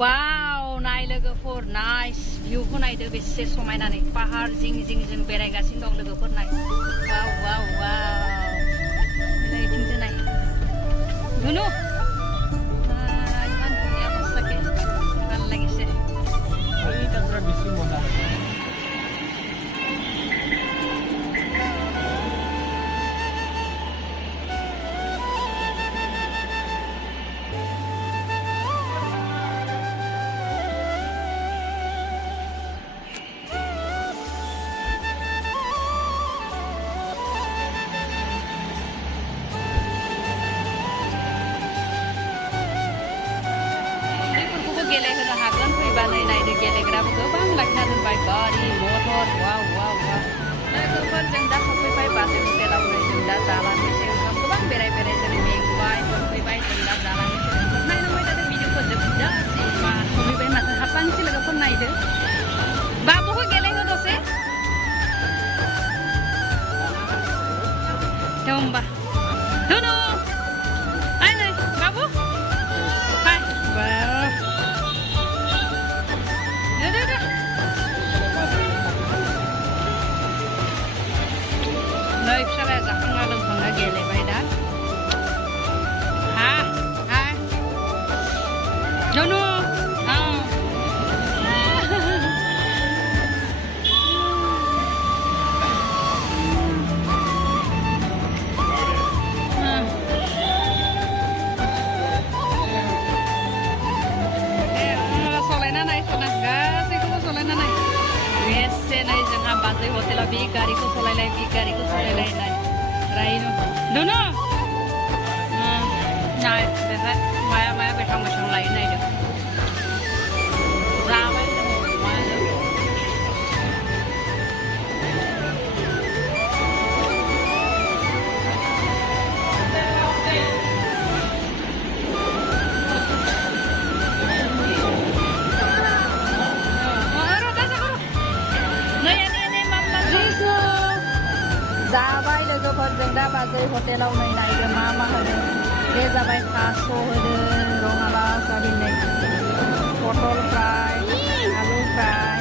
वाव नाय लोगोफोर नाइस भिउखौ नायदो बेसे समायनानै पाहार जिं जिं जों बेरायगासिनो दं लोगोफोर नाय वाव वाव वाव नैथिंजों नाय धुनु इमान धुनिया सच्चाके ভাল লাগিছে এইটা পুরা বেশি মজা गेलेहोनो हागोन फैबानो नायदो गेलेग्राबो गोबां लाखिना दोनबाय गारि मटर वाव वाव वाव लोगोफोर जों दा सफैबाय बाजै हटेलाव जों दा जालांनोसै ओंखाम गोबां बेराय बेराय जों मेंबाय मोनफैबाय जों दा जालांनोसै ओंखाम नायलांबाय थादो भिडिअखौ जोबजासिम मा सफैबाय माथो हाबलांसै लोगोफोर नायदो बाबुखौ गेलेहो दसे दे होमबा धुनु आइ नै बाबु फाय Nơi फिसाला जाखांना लोंखांना गेलेबाय दा हा हा धुनु सलायना नाय सना गासैखौबो सलायना नाय बेसे नाय जोंहा बाजै हटेलाव बे गारिखौ सलायलाय बे गारिखौ सलायलाय नाय रायनो धुनु नाय बेहाय माया माया बेसां बेसां लायो नायदो जाबाय जाबाय लोगोफोर जों दा बाजै हटेलाव नै नायदो मा मा होदों बे जाबाय थास' होदों रङालाव साबिनै पटल फ्राय आलु फ्राय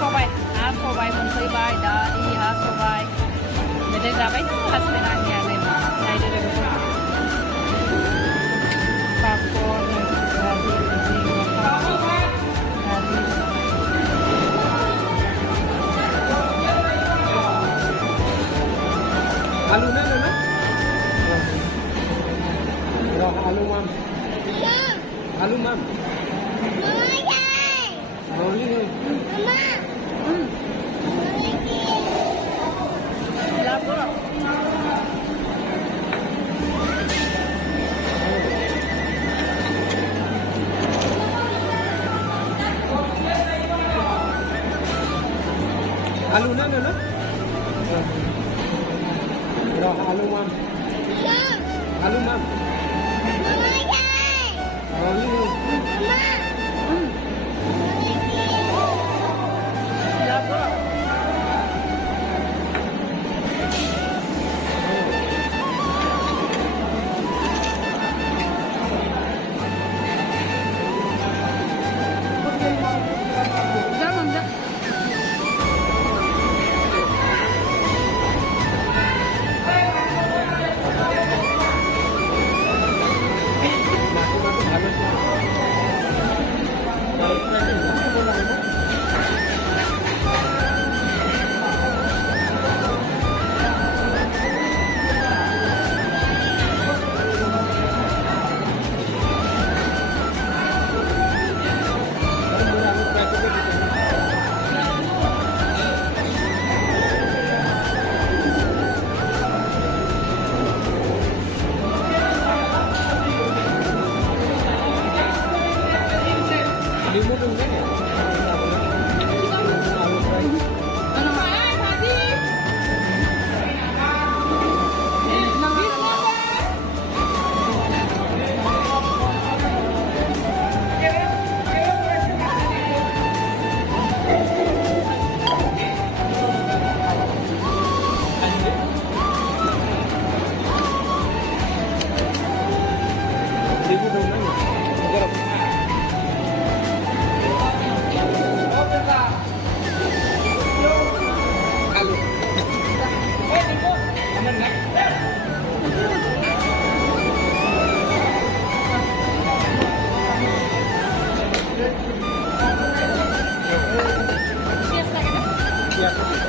सबाय हा सबाय मोनफैबाय दालि हा सबाय बिदि जाबाय हासबेन्ड आंनिया नै नायदो लोगोफोर पापर भाजि आलू ना ना आलू mam आलू mam Rolling आलू ना ना आलू mam आलू mam Rolling siap.